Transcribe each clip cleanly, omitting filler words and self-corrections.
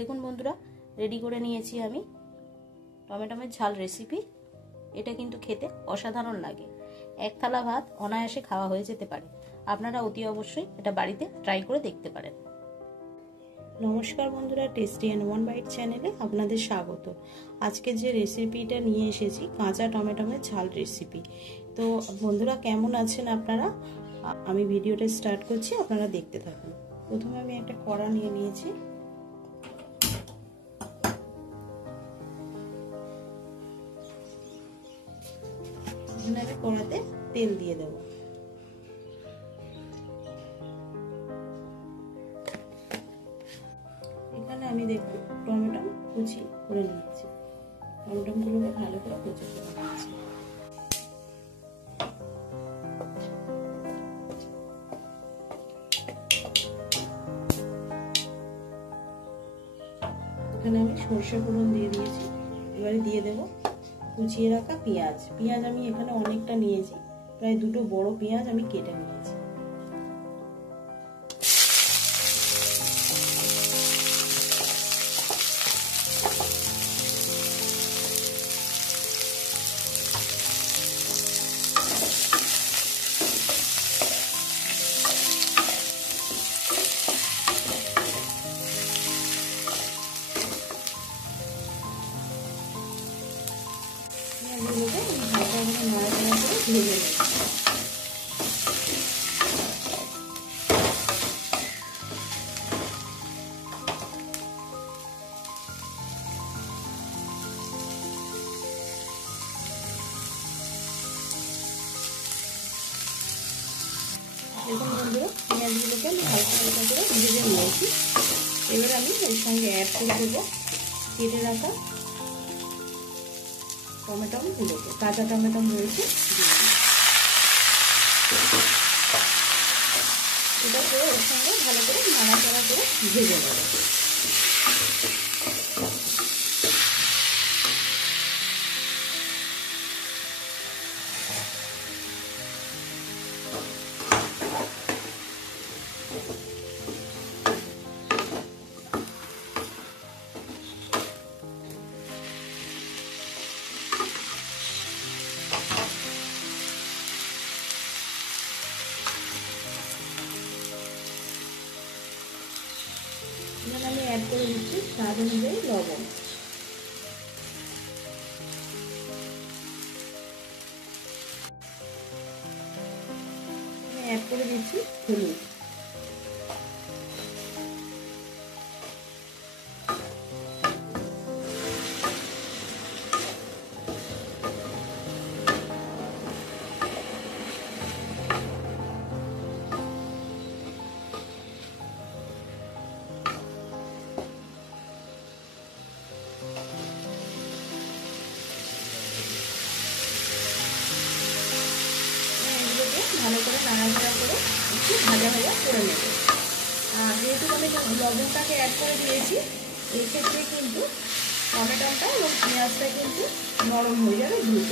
দেখুন বন্ধুরা, রেডি করে নিয়েছি আমি টমেটোমের ঝাল রেসিপি। এটা কিন্তু খেতে অসাধারণ লাগে। এক থালা ভাত অনায়াসে খাওয়া হয়ে যেতে পারে। আপনারা অতি অবশ্যই এটা বাড়িতে ট্রাই করে দেখতে পারেন। নমস্কার বন্ধুরা, টেস্টি অ্যান্ড ওয়ান বাইট চ্যানেলে আপনাদের স্বাগত। আজকে যে রেসিপিটা নিয়ে এসেছি কাঁচা টমেটোমের ঝাল রেসিপি। তো বন্ধুরা কেমন আছেন আপনারা? আমি ভিডিওটা স্টার্ট করছি, আপনারা দেখতে থাকুন। প্রথমে আমি একটা কড়া নিয়ে নিয়েছি। এখানে কড়াতে তেল দিয়ে দেব। এখানে আমি দেখুন টমেটো কুচি করে নিয়েছি। টমেটোগুলোকে ভালো করে কুচি করে নিয়েছি। এখানে আমি সরষে ফোড়ন দিয়ে দিয়েছি। এবারে দিয়ে দেব কুচিয়ে রাখা পেঁয়াজ। পেঁয়াজ আমি এখানে অনেকটা নিয়েছি, প্রায় দুটো বড় পেঁয়াজ আমি কেটে নিয়েছি। ভেজে নেব। দেখুন বন্ধুরা, পেঁয়াজগুলোকে আমি হালকা হালকা করে ভেজে নিয়েছি। এবার আমি এর সঙ্গে অ্যাড করে দেবো কেটে রাখা টমেটোগুলোকে। কাঁচা টমেটো রয়েছে, এটা করে ওর সঙ্গে ভালো করে নাড়াচাড়া করে ভেজে নেব। এখানে আমি অ্যাড করে দিচ্ছি স্বাদ অনুযায়ী লবণ। অ্যাড করে দিচ্ছি হলুদ। ভালো করে নাড়াচাড়া করে একটু ভাজা ভাজা করে নেব। আর যেহেতু আমি লবণটাকে অ্যাড করে দিয়েছি, এই ক্ষেত্রে কিন্তু টমেটোটা এবং পেঁয়াজটা কিন্তু নরম হয়ে যাবে দ্রুত।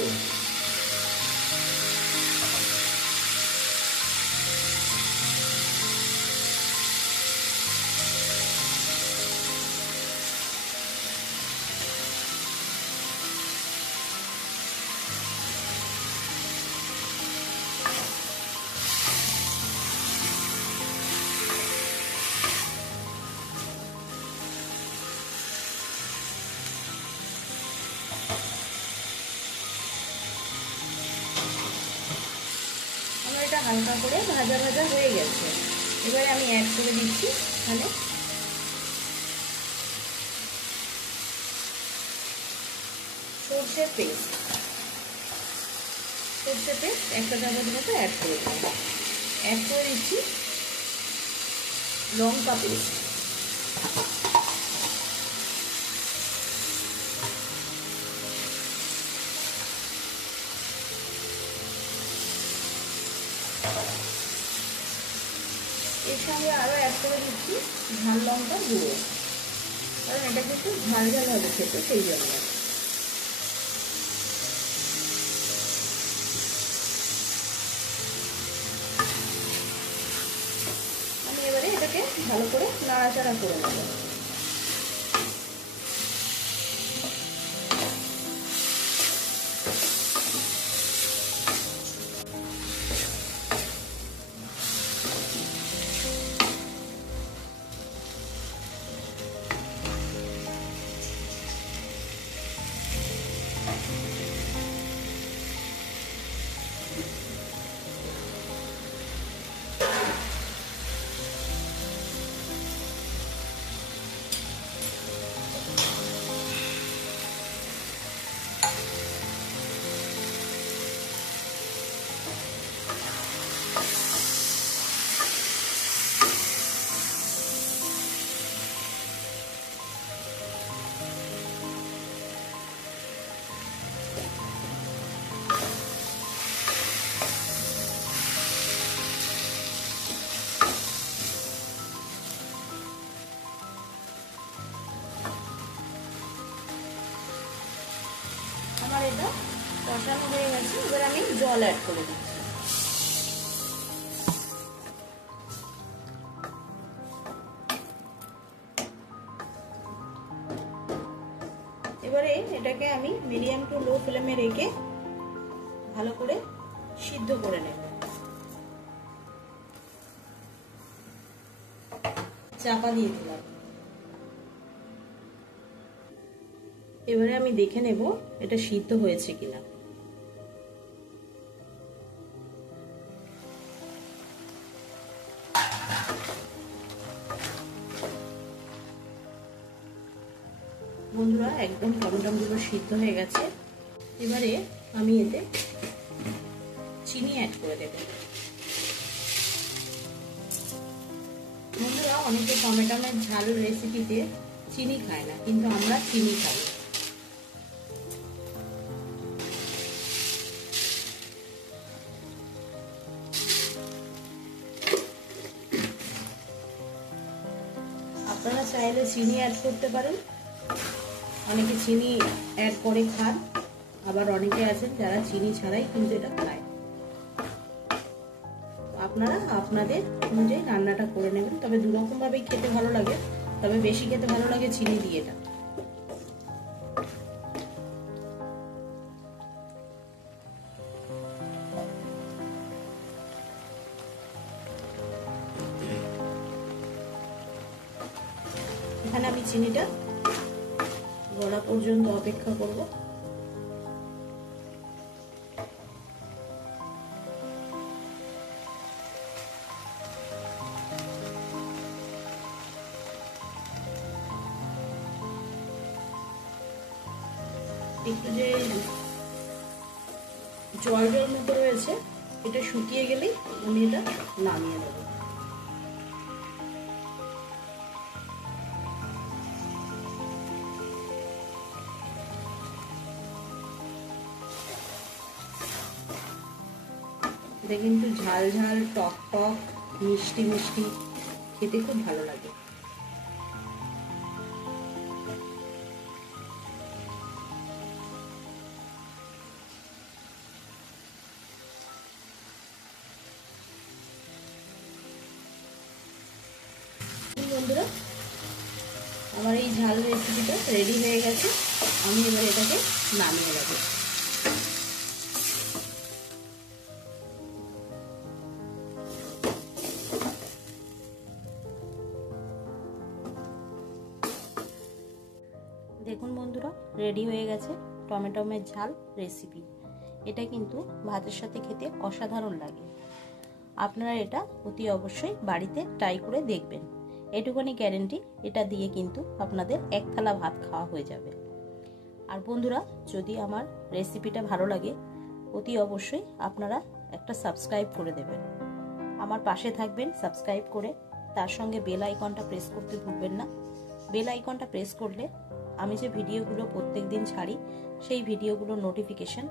এটা হালকা করে ভাজা ভাজা হয়ে গেছে। এবারে আমি অ্যাড করে দিচ্ছি এখানে সরষে পেস্ট। সরষে পেস্ট একটা চামচ মতো অ্যাড করে দিচ্ছি। অ্যাড করে দিচ্ছি লঙ্কা পেস্ট। এর সঙ্গে আরো অ্যাড করে দিচ্ছি ঝাল লঙ্কা গুঁড়ো, কারণ এটা কিন্তু ঝাল ঝাল হবে খেতে, সেই জন্য। আমি এবারে এটাকে ভালো করে নাড়াচাড়া করে নেব। কষানো হয়ে গেছে, এবার আমি জল অ্যাড করে দিচ্ছি। এবারে এটাকে আমি মিডিয়াম টু লো ফ্লেমে রেখে ভালো করে সিদ্ধ করে নেব। চাপা দিয়ে দিলাম। এবারে আমি দেখে নেব এটা সিদ্ধ হয়েছে কিনা। বন্ধুরা একদম টমেটোগুলো সিদ্ধ হয়ে গেছে। এবারে আমি এতে চিনি অ্যাড করে দেব। বন্ধুরা অনেকে টমেটোর ঝাল রেসিপিতে চিনি খায় না, কিন্তু আমরা চিনি খাই। আপনারা চাইলে চিনি অ্যাড করতে পারেন, অনেকে চিনি অ্যাড করে খান, আবার অনেকে আছেন যারা চিনি ছাড়াই কিন্তু এটা খায়। আপনারা আপনাদের অনুযায়ী রান্নাটা করে নেবেন। তবে দুরকম ভাবেই খেতে ভালো লাগে, তবে বেশি খেতে ভালো লাগে চিনি দিয়ে এটা। এখানে আমি চিনিটা গলা পর্যন্ত অপেক্ষা করব। একটু যে জল জল মতো রয়েছে এটা শুকিয়ে গেলেই আমি এটা নামিয়ে দেবো। এটা কিন্তু ঝাল ঝাল টক টক মিষ্টি মিষ্টি খেতে খুব ভালো লাগে। বন্ধুরা আমার এই ঝাল রেসিপিটা রেডি হয়ে গেছে, আমি এবার এটাকে নামিয়ে নেব। দেখুন বন্ধুরা রেডি হয়ে গেছে টমেটোমের ঝাল রেসিপি। এটা কিন্তু ভাতের সাথে খেতে অসাধারণ লাগে। আপনারা এটা অতি অবশ্যই বাড়িতে ট্রাই করে দেখবেন। এটুকুনি গ্যারেন্টি, এটা দিয়ে কিন্তু আপনাদের এক থালা ভাত খাওয়া হয়ে যাবে। আর বন্ধুরা যদি আমার রেসিপিটা ভালো লাগে অতি অবশ্যই আপনারা একটা সাবস্ক্রাইব করে দেবেন, আমার পাশে থাকবেন সাবস্ক্রাইব করে। তার সঙ্গে বেল আইকনটা প্রেস করতে ভুলবেন না। বেল আইকনটা প্রেস করলে আমি যে ভিডিওগুলো প্রত্যেকদিন ছাড়ি সেই ভিডিওগুলোর নোটিফিকেশন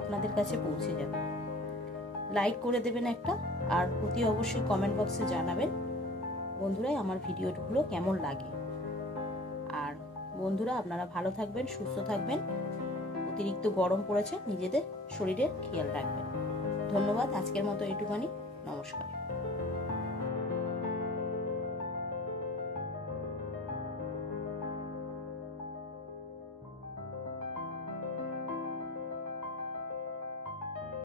আপনাদের কাছে পৌঁছে যাবে। লাইক করে দেবেন একটা, আর অতি অবশ্যই কমেন্ট বক্সে জানাবেন বন্ধুরা আমার ভিডিওগুলো কেমন লাগে। আর বন্ধুরা আপনারা ভালো থাকবেন, সুস্থ থাকবেন। অতিরিক্ত গরম পড়েছে, নিজেদের শরীরের খেয়াল রাখবেন। ধন্যবাদ। আজকের মতো এটুখানি। নমস্কার।